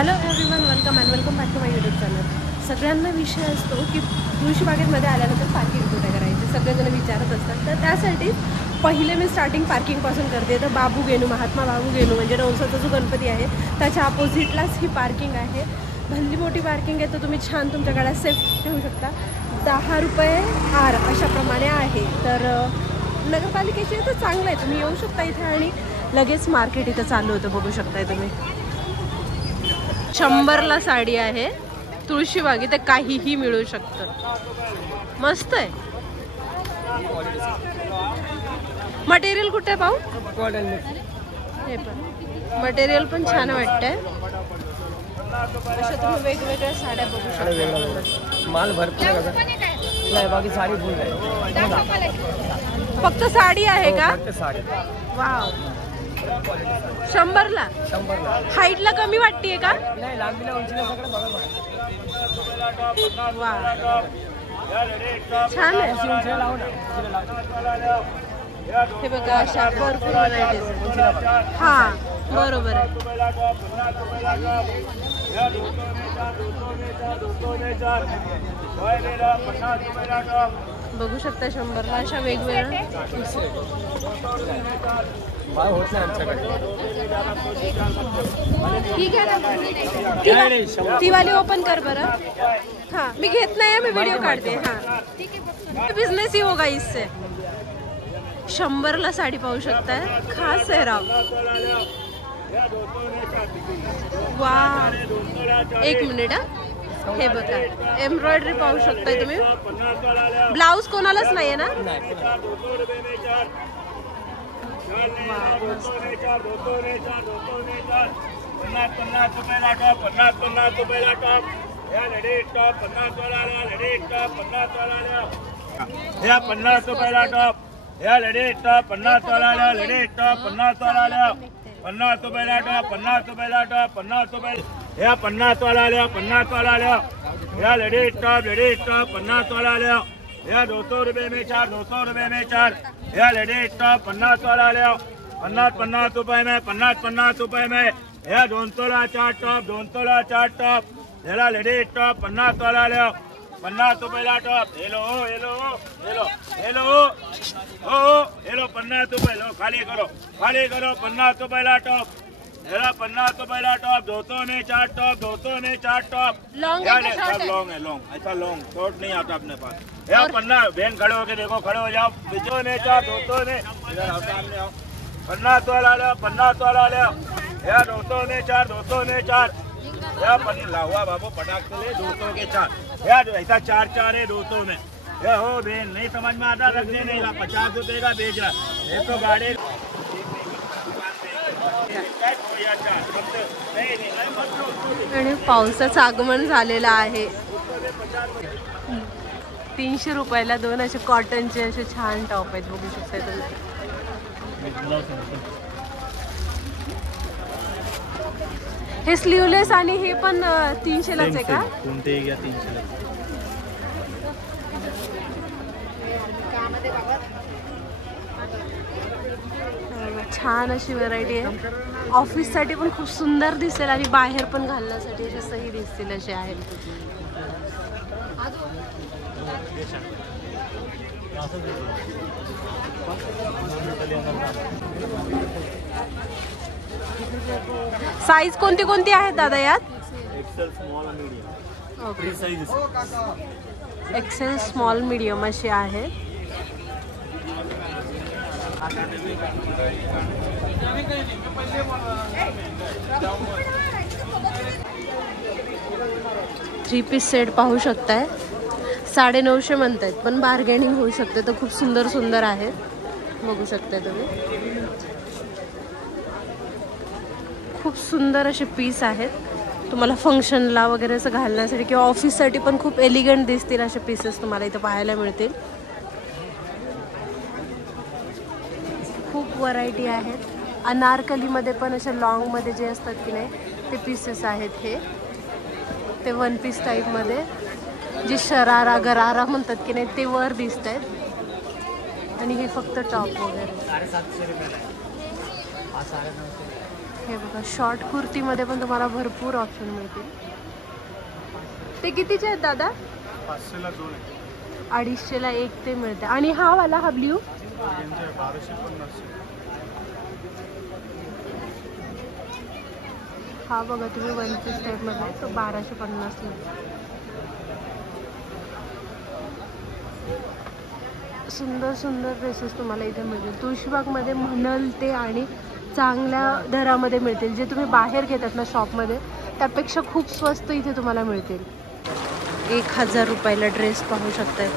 Hello everyone, welcome back to my YouTube channel. सगळ्यांना विषय असतो की तुळशीबागेमध्ये आल्यानंतर पार्किंग कुठे करायचे, सगळेजण विचारत असतात. तर त्यासाठी पहिले मी स्टार्टिंग पार्किंगपासून करते. तर बाबू गेनू, महात्मा बाबू गेनू म्हणजे नवसाचा जो गणपती आहे त्याच्या अपोजिटलाच ही पार्किंग आहे. भल्ली मोठी पार्किंग आहे. तर तुम्ही छान तुमच्या गाड्या सेफ ठेवू शकता. 10 रुपये आर अशाप्रमाणे आहे. तर नगरपालिकेची तर चांगलं आहे, तुम्ही येऊ शकता इथे आणि लगेच मार्केट इथं चालू होतं, बघू शकताय तुम्ही. 100ला साडी आहे तुळशीबाग. इथे काहीही मिळू शकतं. मस्त आहे. मटेरियल कुठे पाहू? हे पण मटेरियल पण छान वाटतंय. अशा तुम्ही वेगवेगळ्या साड्या बघू शकता. माल भरपूर नाही, बाकी साडी फुल आहे. फक्त साडी आहे का? साडी. वाव. 100ला. हाईटला कमी वाटतेय का? नाही, लांबीला उंचीला सगळं बघा. वा, छान आहे. हे बघा, अशा भरपूर व्हरायटीज. हा बरोबर आहे. बघू शकता 100ला अशा वेगवेगळ्या. होत नाही आमच्याकडे. ठीक आहे ना, ती वाली ओपन कर बरं. हाँ, मी घेत नाही, मी व्हिडिओ काढते. हाँ, बिझनेस ही होगा इससे. 100ला साडी पाहू शकताय. खास आहे राव. वा, एक मिनिट. हे बघा, एम्ब्रॉयडरी पाहू शकताय तुम्ही. ब्लाऊज कोणालाच नाहीये ना? या 50 रुपयाला टॉप. या लेडीज टॉप 50 वाला. लेडीज टॉप 50 वाला. 50 रुपयाला टॉप. 50 रुपयाला टॉप. 50 रुपये. या 50 वाला. 50 वाला. या लेडीज टॉप 50 वाला. या 200 रुपये में 4. 200 रुपये में 4. या लेडीज टॉप 50 वाला. 50 रुपये में. 50 रुपये में. या 200ला 4 टॉप. 200ला 4 टॉप. याला लेडीज टॉप 50 वाला. 50 रुपयाला top. Hello hello hello hello हो हेलो 50 रुपये. लो खाली करो 50 रुपयाला टॉप. हेला 50 रुपयाला टॉप. 200 ने 4 टॉप. 200 ने 4 टॉप. लॉन्ग है लॉन्ग. ऐसा लॉन्ग शॉर्ट नहीं आता अपने पास. यार 50 बहन खड़े होके देखो. खड़े हो जाओ. 200 ने 4. 200 ने इधर आओ, सामने आओ. 50 वाला ले. 50 वाला ले. यार 200 ने 4. 200 ने 4. या 50 लावा बाबू पटाख से ले. 200 के 4. यार ऐसा 4 है 200 में. ये हो बहन, नहीं समझ में आता रखने नहीं का. 50 रुपए का बेच रहा. ये तो गाड़ी आणि पावसाचं आगमन झालेलं आहे. 300 रुपयाला 2 असे कॉटनचे असे छान टॉप आहेत, बघू शकता तुम्ही. हे स्लीवलेस आणि हे पण 300लाच आहे का? कोणते घ्या 300ला. छान अशी व्हरायटी आहे. ऑफिससाठी पण खूप सुंदर दिसेल आणि बाहेर पण घालण्यासाठी असे सही दिसतील असे आहेत. साईज कोणती कोणती आहेत दादा यात? Excel small medium. Okay, size Excel small medium अशी आहे. थ्री पीस सेट पाहू शकताय. 950 म्हणतायत, पण बार्गेनिंग होऊ शकते. तर खूप सुंदर सुंदर आहेत, बघू शकताय तुम्ही. खूप सुंदर असे पीस आहेत. तुम्हाला फंक्शनला वगैरे असं घालण्यासाठी किंवा ऑफिससाठी पण खूप एलिगंट दिसतील असे पीसेस तुम्हाला इथं पाहायला मिळतील. खूप व्हरायटी आहेत. अनारकलीमध्ये पण अशा लॉंगमध्ये जे असतात की नाही ते पीसेस आहेत. हे ते 1 पीस टाईपमध्ये जे शरारा गरारा म्हणतात की नाही ते वर दिसत आहेत. आणि हे फक्त टॉप वगैरे. 750 रुपये. हे बघा शॉर्ट कुर्तीमध्ये पण तुम्हाला भरपूर ऑप्शन मिळतील. ते कितीचे आहेत दादा? 500ला 2 आहे. 250ला 1 ते मिळते. आणि हा वाला हा ब्ल्यू 1250. हा बघा तुम्ही 1 पीस टाईपमध्ये आहे तो 1250ला. सुंदर सुंदर ड्रेसेस तुम्हाला इथे मिळतील. तुळशीबागमध्ये म्हणाल ते आणि चांगल्या दरामध्ये मिळतील. जे तुम्ही बाहेर घेतात ना शॉपमध्ये त्यापेक्षा खूप स्वस्त इथे तुम्हाला मिळतील. 1000 रुपयाला ड्रेस पाहू शकताय.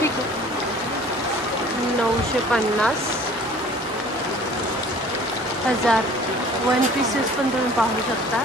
ठीक आहे. 950, 1000 1 पीसेस पण तुम्ही पाहू शकता.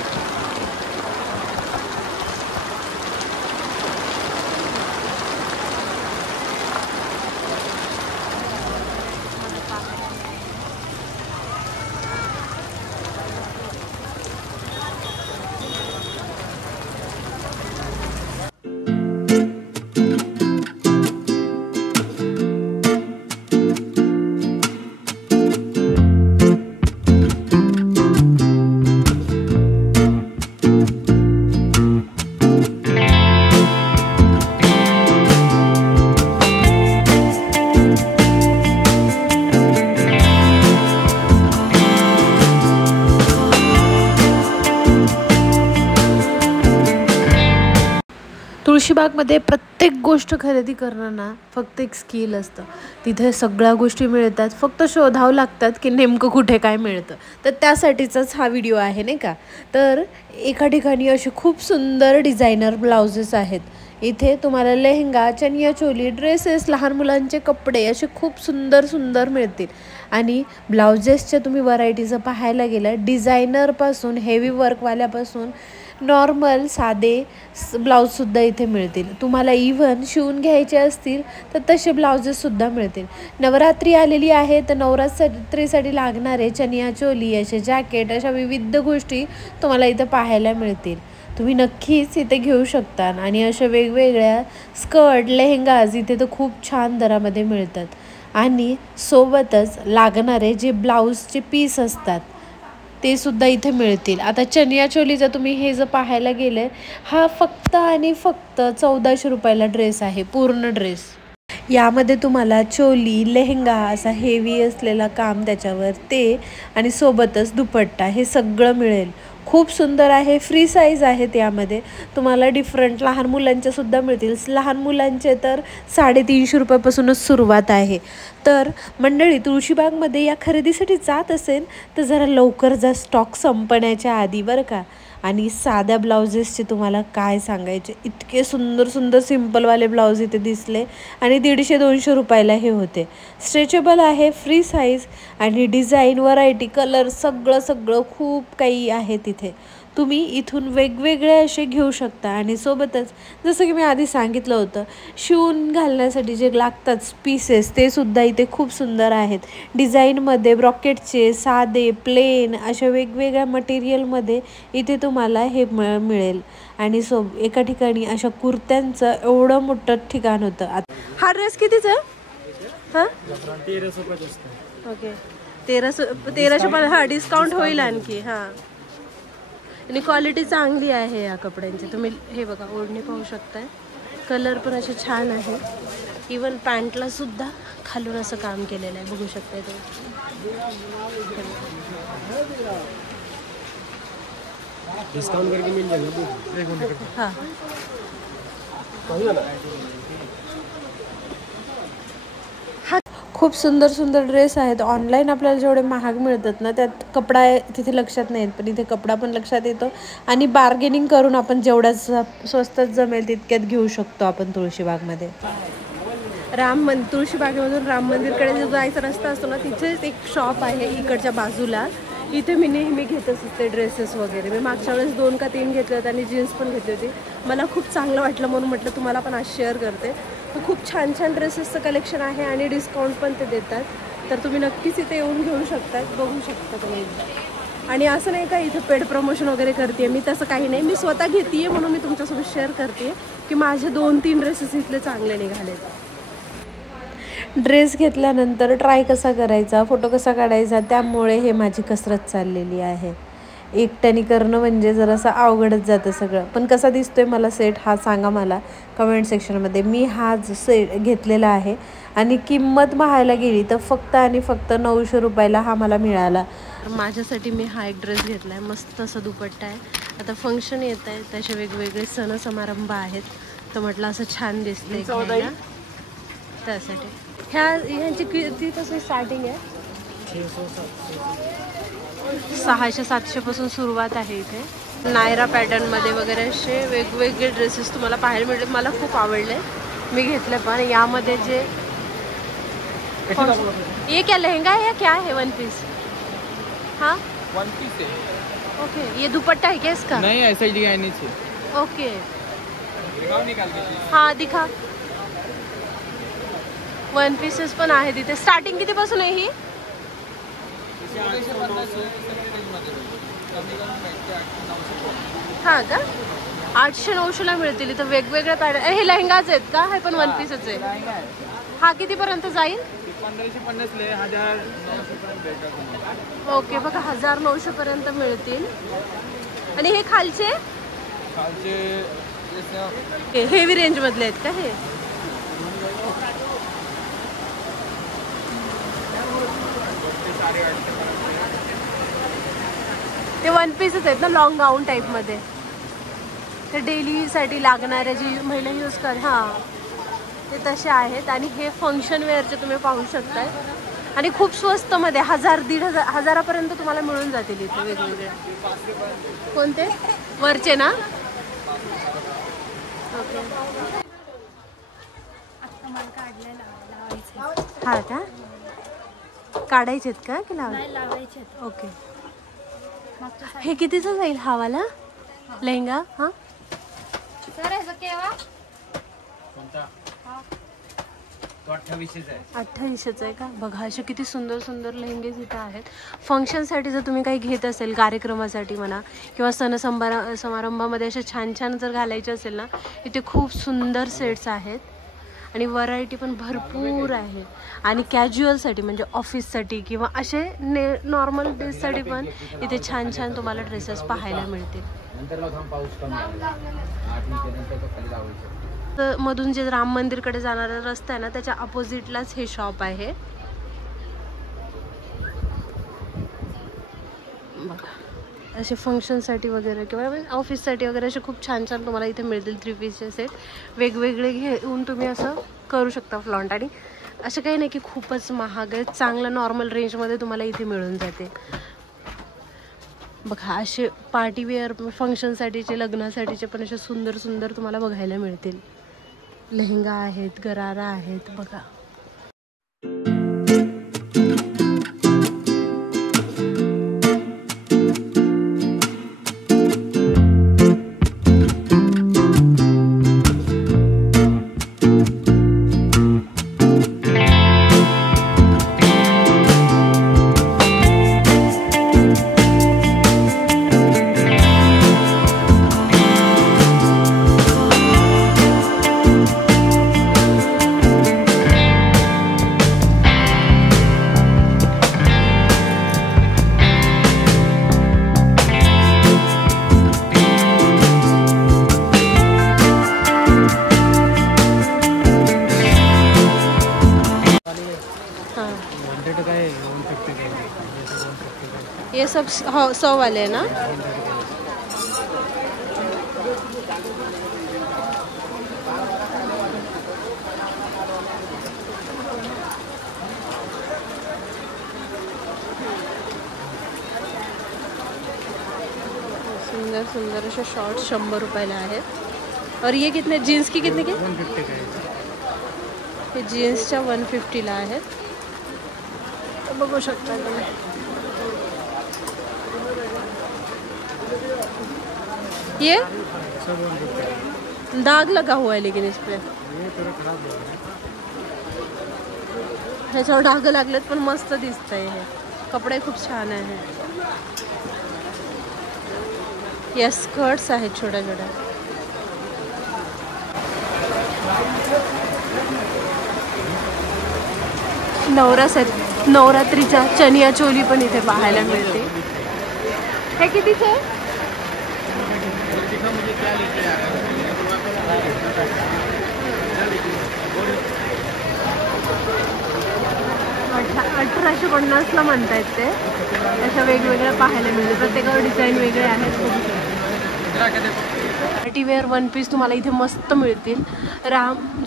तुळशीबागमध्ये प्रत्येक गोष्ट खरेदी करणं ना फक्त एक स्किल असतं. तिथे सगळ्या गोष्टी मिळतात, फक्त शोधावं लागतात की नेमकं कुठे काय मिळतं. तर त्यासाठीचाच हा व्हिडिओ आहे नाही का. तर एका ठिकाणी असे खूप सुंदर डिझायनर ब्लाउजेस आहेत. इथे तुम्हाला लेहंगा, चनिया चोली, ड्रेसेस, लहान मुलांचे कपडे असे खूप सुंदर सुंदर मिळतील. आणि ब्लाउजेसच्या तुम्ही व्हरायटीजं पाहायला गेलं डिझायनरपासून हेवी वर्कवाल्यापासून नॉर्मल साधे ब्लाऊजसुद्धा इथे मिळतील. तुम्हाला इव्हन शिवून घ्यायचे असतील तर तसे ब्लाउजेससुद्धा मिळतील. नवरात्री आलेली आहे तर नवरात्रीसाठी लागणारे चनिया चोली, असे जॅकेट, अशा विविध गोष्टी तुम्हाला इथं पाहायला मिळतील. तुम्ही नक्कीच इथे घेऊ शकता. आणि अशा वेगवेगळ्या स्कर्ट, लेहंगाज इथे तर खूप छान दरामध्ये मिळतात. आणि सोबतच लागणारे जे ब्लाऊजचे पीस असतात ते सुद्धा इथे मिळतील. आता चनिया चोलीचा तुम्ही हे जर पाहायला गेले हा फक्त आणि फक्त 1400 रुपयाला ड्रेस आहे. पूर्ण ड्रेस यामध्ये तुम्हाला चोली, लेहंगा असा हेवी असलेला काम त्याच्यावर ते आणि सोबतच दुपट्टा हे सगळं मिळेल. खूप सुंदर आहे. फ्री साईज आहेत. यामध्ये तुम्हाला डिफरंट लहान मुलांच्या सुद्धा मिळतील. लहान मुलांचे तर 350 रुपयापासूनच सुरुवात आहे. तर मंडळी तुळशीबागमध्ये या खरेदीसाठी जात असेल तर जरा लवकर जा, स्टॉक संपण्याच्या आधी बरं का. आणि साध्या ब्लाउजेसचे तुम्हाला काय सांगायचे, इतके सुंदर सुंदर सिम्पलवाले ब्लाऊज इथे दिसले आणि 150-200 रुपयाला हे होते. स्ट्रेचेबल आहे, फ्री साईज आणि डिझाईन, व्हरायटी, कलर सगळं खूप काही आहे तिथे. तुम्ही इथून वेगवेगळे असे घेऊ शकता. आणि सोबतच जसं की मी आधी सांगितलं होतं शिवून घालण्यासाठी जे लागतात पीसेस ते सुद्धा इथे खूप सुंदर आहेत. डिझाईनमध्ये ब्रॉकेटचे, साधे, प्लेन अशा वेगवेगळ्या मटेरियलमध्ये इथे तुम्हाला हे मिळेल. आणि एका ठिकाणी अशा कुर्त्यांचं एवढं मोठं ठिकाण होतं. हा ड्रेस कितीचा? हां 1300 ओके. 1300 पण हां डिस्काउंट होईल आणखी. हां आणि क्वालिटी चांगली आहे या कपड्यांची. तुम्ही हे बघा ओढणी पाहू शकताय. कलर पण असे छान आहे. इवन पॅन्टला सुद्धा खालून असं काम केलेलं आहे बघू शकताय तुम्ही. डिस्काउंट करके मिल जाएगा. हां खूप सुंदर सुंदर ड्रेस आहेत. ऑनलाईन आपल्याला जेवढे महाग मिळतात ना त्यात कपडा तिथे लक्षात नाही येत, पण इथे कपडा पण लक्षात येतो. आणि बार्गेनिंग करून आपण जेवढ्या स्वस्तात जमेल तितक्यात घेऊ शकतो आपण तुळशीबागमध्ये. तुळशीबागेमधून राम मंदिरकडे जो जायचा रस्ता असतो ना तिथेच एक शॉप आहे इकडच्या बाजूला. इथे मी नेहमी घेत असते ड्रेसेस वगैरे. मी मागच्या वेळेस 2 का 3 घेतले होते आणि जीन्स पण घेतली होती. मला खूप चांगलं वाटलं म्हणून म्हटलं तुम्हाला पण आज शेअर करते. तर खूप छान छान ड्रेसेसचं कलेक्शन आहे आणि डिस्काउंट पण ते देतात. तर तुम्ही नक्कीच इथे येऊन घेऊ शकता, बघू शकता तुम्ही. आणि असं नाही का इथे पेड प्रमोशन वगैरे करते मी, तसं काही नाही. मी स्वतः घेते म्हणून मी तुमच्यासोबत शेअर करते की माझे 2-3 ड्रेसेस इथले चांगले निघालेत. ड्रेस घेतल्यानंतर ट्राय कसा करायचा, फोटो कसा काढायचा, त्यामुळे हे माझी कसरत चाललेली आहे. एकट्याने करणं म्हणजे जरासं अवघडच जातं सगळं. पण कसा दिसतोय मला सेट हा सांगा मला कमेंट सेक्शनमध्ये. मी हा सेट घेतलेला आहे आणि किंमत पाहायला गेली तर फक्त आणि फक्त 900 रुपयाला हा मला मिळाला. माझ्यासाठी मी हा एक ड्रेस घेतला आहे. मस्त असा दुपट्टा आहे. आता फंक्शन येत आहे, तसे वेगवेगळे सण समारंभ आहेत, तर म्हटलं असं छान दिसतंय घ्यायला, त्यासाठी. ह्यांची कितीपासून स्टार्टिंग आहे? 600-700 पासून सुरुवात आहे इथे. नायरा पॅटर्नमध्ये वगैरे असे वेगवेगळे ड्रेसेस तुम्हाला पाहायला मिळले. मला खूप आवडले, मी घेतले. पण यामध्ये जे ये क्या लहंगा है या क्या है? One piece? हाँ वन पीस है। ओके, ये दुपट्टा है क्या इसका? नहीं, ऐसा ही डिजाइन नीचे। ओके, निकाल के हाँ दिखा. वन पीसेस पण आहे तिथे. स्टार्टिंग कितीपासून आहे ही? हा का? 800-900ला मिळतील इथं वेगवेगळे पॅटर्न. हे लेहंगाच आहेत का? हे पण वन पीसच आहे. हा कितीपर्यंत जाईल? 1550 ले 1900 पर्यंत भेटतात. ओके, बघा 1900 पर्यंत मिळतील. आणि हे खालचे हेवी रेंज मधले आहेत का हे? ते वन पीसच आहेत ना, लॉंग गाऊन टाईप मध्ये. ते डेलीसाठी लागणारे जी महिला यूज कर, हां ते तसे आहेत. आणि हे फंक्शन वेअरचे तुम्ही पाहू शकताय. आणि खूप स्वस्त मध्ये 1000-1500 तुम्हाला मिळून जातील इथे वेगवेगळे. कोणते वरचे ना? ओके, हा का? काढायचेत का की लावायचे? ओके. हे कितीचा जाईल हा वाला लेहंगा? हा सर ऐसा केव्हा? कोणता? तो 2800 आहे. 2800 आहे का? बघा असे किती सुंदर सुंदर लेहंगे इथं आहेत. फंक्शनसाठी जर तुम्ही काही घेत असेल, कार्यक्रमासाठी म्हणा किंवा सण समारंभामध्ये असे छान छान जर घालायचे असेल ना, इथे खूप सुंदर सेट्स आहेत. आणि व्हरायटी पण भरपूर आहे. आणि कॅज्युअलसाठी म्हणजे ऑफिससाठी किंवा असे नॉर्मल ड्रेससाठी पण इथे छान छान तुम्हाला ड्रेसेस पाहायला मिळतील. तर मधून जे राम मंदिरकडे जाणारा रस्ता आहे ना, त्याच्या अपोजिटलाच हे शॉप आहे. बघा असे फंक्शनसाठी वगैरे किंवा ऑफिससाठी वगैरे असे खूप छान छान तुम्हाला इथे मिळतील 3 पीसचे सेट. वेगवेगळे घेऊन तुम्ही असं करू शकता फ्लॉन्ट. आणि असं काही नाही की खूपच महाग आहे, चांगलं नॉर्मल रेंजमध्ये तुम्हाला इथे मिळून जाते. बघा असे पार्टीवेअर फंक्शनसाठीचे, लग्नासाठीचे पण असे सुंदर सुंदर तुम्हाला बघायला मिळतील. लेहंगा आहेत, गरारा आहेत. बघा ये सब 100 वाले हैं ना? सुंदर सुंदर असे शॉर्ट्स 100 रुपयाला आहेत. और ये कितने जीन्स की कितने के? 150 का है. हे जीन्सच्या 150ला आहेत. बघू शकता तुम्ही. ये दाग लगा हुआ है लेकिन इस पे ह्याच्यावर डाग लागलेत, पण मस्त दिसतंय. हे कपडे खूप छान आहे. या स्कर्ट्स आहेत छोट्या छोट्या. नवरात्रीच्या चनिया चोली पण इथे पाहायला मिळते. हे कितीचे आहे? 1850ला म्हणतायत ते. अशा वेगवेगळ्या पाहायला मिळते, प्रत्येकावर डिझाईन वेगळे आहेत. पार्टी वेअर वन पीस तुम्हाला इथे मस्त मिळतील.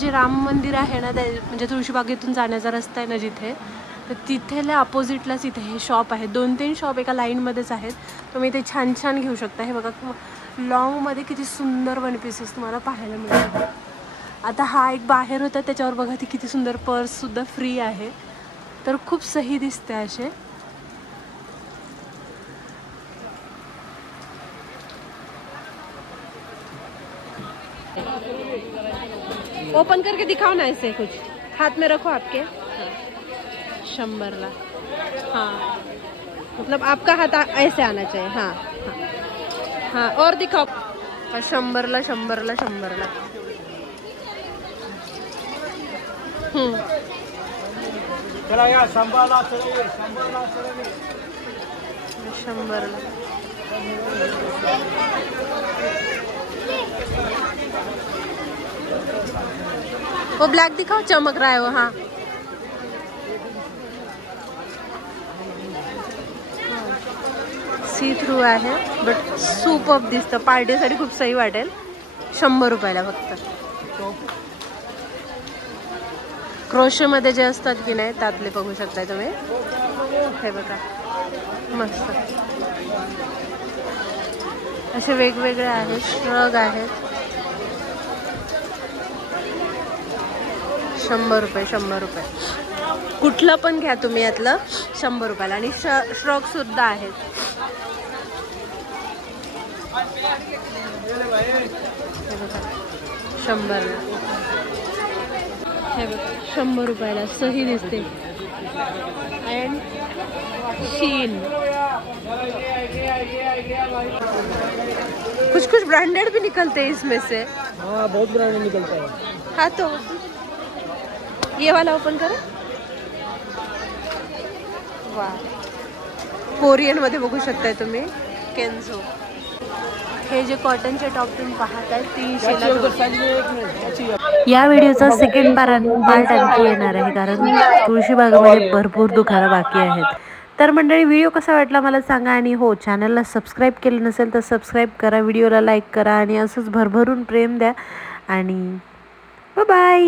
जे राम मंदिर आहे ना, म्हणजे तुळशीबागेतून जाण्याचा रस्ता आहे ना जिथे, तर तिथेल्या अपोजिटलाच इथे हे शॉप आहे. 2-3 शॉप एका लाईनमध्येच आहेत. तुम्ही इथे छान छान घेऊ शकता. हे बघा लॉंगमध्ये किती सुंदर वन पीसेस तुम्हाला पाहायला मिळतात. आता हा एक बाहेर होता त्याच्यावर बघा ती किती सुंदर पर्ससुद्धा फ्री आहे. तर खूप सही दिसते असे. ओपन करके दिखाओ ना ऐसे कुछ, हाथ में रखो आपके. 100ला. हाँ, मतलब आपका हाथ ऐसे आना चाहिए. हाँ हाँ हाँ, और दिखाओ. 100ला. चला या 100ला. 100ला. वो ब्लैक दिखाओ, चमक रहा है वो. हाँ, सी थ्रू आहे, बट सुपर्ब दिसतं. पार्टीसाठी खूप सही वाटेल. 100 रुपयाला फक्त. क्रोशेमध्ये जे असतात की नाही त्यातले बघू शकताय तुम्ही. हे बघा मस्त असे वेगवेगळे आहेत. श्रग आहेत. 100 रुपये. कुठलं पण घ्या तुम्ही यातलं 100 रुपयाला. आणि श्रग सुद्धा आहेत. हे बघा 100ला. हे बघा 100 रुपयाला सही दिसते. अँड शीन. कुछ ब्रांडेड भी निकलते हैं इसमें से. हाँ, बहुत ब्रांडेड निकलता है. हाँ, तो ये वाला ओपन करो. वाह, कोरियन मध्ये बघू शकताय तुम्ही. केन्झो. हे जे कॉटनचे टॉप तुम्ही पाहताय 300ला. या व्हिडिओचा सेकंड पार्ट आणखी येणार आहे, कारण तुळशीबागेमध्ये भरपूर दुकानं बाकी आहेत. तर मंडळी, व्हिडिओ कसा वाटला मला सांगा. आणि हो, चॅनलला सबस्क्राईब केलं नसेल तर सबस्क्राईब करा, व्हिडिओला लाईक करा आणि असंच भरभरून प्रेम द्या. आणि बाय.